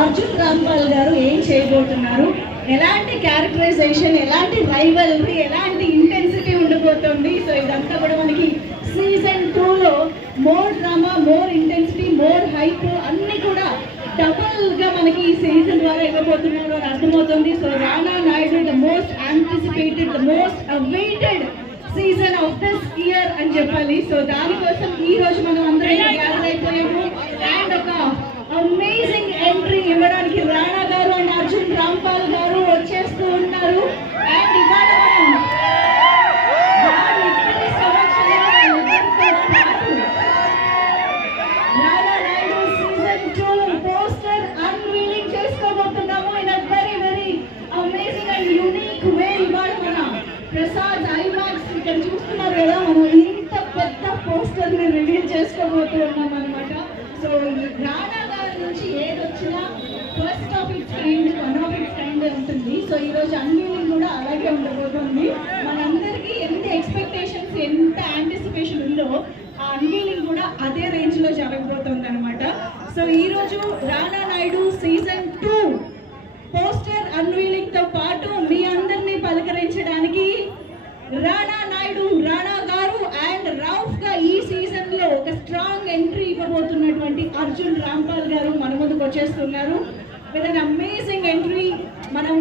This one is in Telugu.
అర్జున్ రాంపాల్ గారు ఏం చేయబోతున్నారు, ఎలాంటి క్యారెక్టరైజేషన్, ఎలాంటి రైవల్రీ, ఎలాంటి ఇంటెన్సిటీ ఉండబోతుంది. సో ఇదంతా కూడా మనకి సీజన్ 2లో more drama, more intensity, more hype అన్నీ కూడా డబుల్గా మనకి ఈ సీజన్ ద్వారా ఇవ్వబోతున్నారు అని అర్థమవుతుంది. So Rana Naidu the most anticipated, the most awaited season of this year అని చెప్పాలి. సో దానికోసం ఈ రోజు మనం అందరం గ్యాదర్ అయిపోయాము. అండ్ ఒక అమేజింగ్ ఎంట్రీ ఇవ్వడానికి రానా గారు అండ్ అర్జున్ రాంపాల్ గారు వచ్చేస్తూ ఉన్నారు. అండ్ ఇవాళ Rana Naidu season 2 poster unveiling చేసుకోబోతున్నాము in a very very amazing and unique way. ఇవాళ మన ప్రసాద్ ఐమాక్స్ ఇక్కడ చూస్తున్నారు కదా, మనం ఇంత పెద్ద పోస్టర్ ని రివీల్ చేసుకోబోతున్నాం అనమాట. సో రానా గారి నుంచి ఏది వచ్చినా first of it's kind, one of it's kind ఉంటుంది. సో ఈరోజు అన్వీలింగ్ కూడా అలాగే ఉండబోతుంది. మనందరికీ ఎంత ఎక్స్పెక్టేషన్స్, ఎంత యాంటిసిపేషన్ ఉందో ఆ అన్వీలింగ్ కూడా అదే రేంజ్ లో జరగబోతుంది అనమాట. సో ఈరోజు రానా నాయుడు సీజన్ 2 పోస్టర్ అన్వీలింగ్ తో పాటు మీ అందరినీ పలకరించడానికి రానా నాయుడు, రానా గారు అండ్ రౌఫ్ గా ఈ సీజన్ లో ఒక స్ట్రాంగ్ ఎంట్రీ ఇవ్వబోతున్నటువంటి అర్జున్ రాంపాల్ గారు మన ముందుకు వచ్చేస్తున్నారు విత్ అన్ అమేజింగ్ ఎంట్రీ. మనం